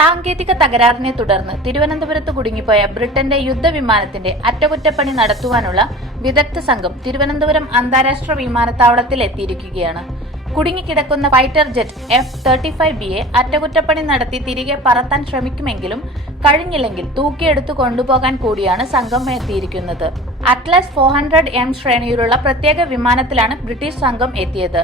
സാങ്കേതിക തകരാറിനെ തുടർന്ന് തിരുവനന്തപുരത്ത് കുടുങ്ങിപ്പോയ ബ്രിട്ടന്റെ യുദ്ധവിമാനത്തിന്റെ അറ്റകുറ്റപ്പണി നടത്തുവാനുള്ള വിദഗ്ധ സംഘം തിരുവനന്തപുരം അന്താരാഷ്ട്ര വിമാനത്താവളത്തിൽ എത്തിയിരിക്കുകയാണ്. കുടുങ്ങിക്കിടക്കുന്ന fighter jet F thirty five ബിയെ അറ്റകുറ്റപ്പണി നടത്തി തിരികെ പറത്താൻ ശ്രമിക്കുമെങ്കിലും കഴിഞ്ഞില്ലെങ്കിൽ തൂക്കിയെടുത്തു കൊണ്ടുപോകാൻ കൂടിയാണ് സംഘം എത്തിയിരിക്കുന്നത്. അറ്റ്ലസ് ഫോർ ഹൺഡ്രഡ് എം ശ്രേണിയിലുള്ള പ്രത്യേക വിമാനത്തിലാണ് ബ്രിട്ടീഷ് സംഘം എത്തിയത്.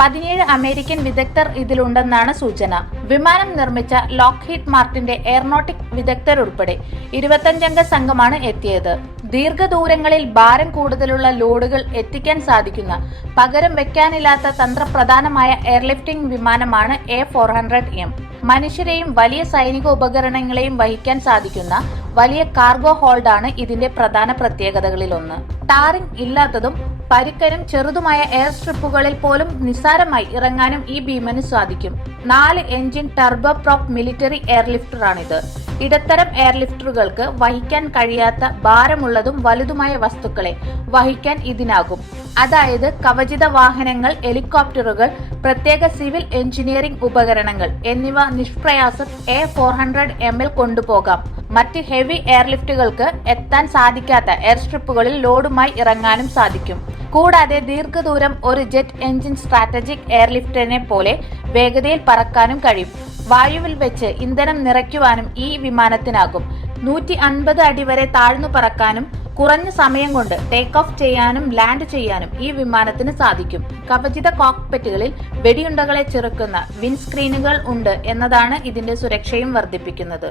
പതിനേഴ് അമേരിക്കൻ വിദഗ്ധർ ഇതിലുണ്ടെന്നാണ് സൂചന. വിമാനം നിർമ്മിച്ച ലോക്ഹീഡ് മാർട്ടിന്റെ എയർനോട്ടിക് വിദഗ്ധർ ഉൾപ്പെടെ ഇരുപത്തഞ്ചംഗ സംഘമാണ് എത്തിയത്. ദീർഘദൂരങ്ങളിൽ ഭാരം കൂടുതലുള്ള ലോഡുകൾ എത്തിക്കാൻ സാധിക്കുന്ന പകരം വെക്കാനില്ലാത്ത തന്ത്രപ്രധാനമായ എയർലിഫ്റ്റിംഗ് വിമാനമാണ് എ ഫോർ ഹൺഡ്രഡ് എം. മനുഷ്യരെയും വലിയ സൈനിക ഉപകരണങ്ങളെയും വഹിക്കാൻ സാധിക്കുന്ന വലിയ കാർഗോ ഹോൾഡാണ് ഇതിന്റെ പ്രധാന പ്രത്യേകതകളിലൊന്ന്. ടാറിംഗ് ഇല്ലാത്തതും പരുക്കനും ചെറുതുമായ എയർ സ്ട്രിപ്പുകളിൽ പോലും നിസ്സാരമായി ഇറങ്ങാനും ഈ ഭീമന് സാധിക്കും. നാല് എഞ്ചിൻ ടർബോ പ്രോപ്പ് മിലിറ്ററി എയർലിഫ്റ്ററാണിത്. ഇടത്തരം എയർലിഫ്റ്ററുകൾക്ക് വഹിക്കാൻ കഴിയാത്ത ഭാരമുള്ളതും വലുതുമായ വസ്തുക്കളെ വഹിക്കാൻ ഇതിനാകും. അതായത് കവചിത വാഹനങ്ങൾ ഹെലികോപ്റ്ററുകൾ പ്രത്യേക സിവിൽ എഞ്ചിനീയറിംഗ് ഉപകരണങ്ങൾ എന്നിവ നിഷ്പ്രയാസം A four hundred M L കൊണ്ടുപോകാം. മറ്റ് ഹെവി എയർലിഫ്റ്റുകൾക്ക് എത്താൻ സാധിക്കാത്ത എയർ സ്ട്രിപ്പുകളിൽ ലോഡുമായി ഇറങ്ങാനും സാധിക്കും. കൂടാതെ ദീർഘദൂരം ഒരു ജെറ്റ് എഞ്ചിൻ സ്ട്രാറ്റജിക് എയർലിഫ്റ്റിനെ പോലെ വേഗതയിൽ പറക്കാനും കഴിയും. വായുവിൽ വെച്ച് ഇന്ധനം നിറയ്ക്കുവാനും ഈ വിമാനത്തിനാകും. നൂറ്റി അൻപത് അടി വരെ താഴ്ന്നു പറക്കാനും കുറഞ്ഞ സമയം കൊണ്ട് ടേക്ക് ഓഫ് ചെയ്യാനും ലാൻഡ് ചെയ്യാനും ഈ വിമാനത്തിന് സാധിക്കും. കവചിത കോക്പെറ്റുകളിൽ വെടിയുണ്ടകളെ ചെറുക്കുന്ന വിൻസ്ക്രീനുകൾ ഉണ്ട് എന്നതാണ് ഇതിന്റെ സുരക്ഷയും വർദ്ധിപ്പിക്കുന്നത്.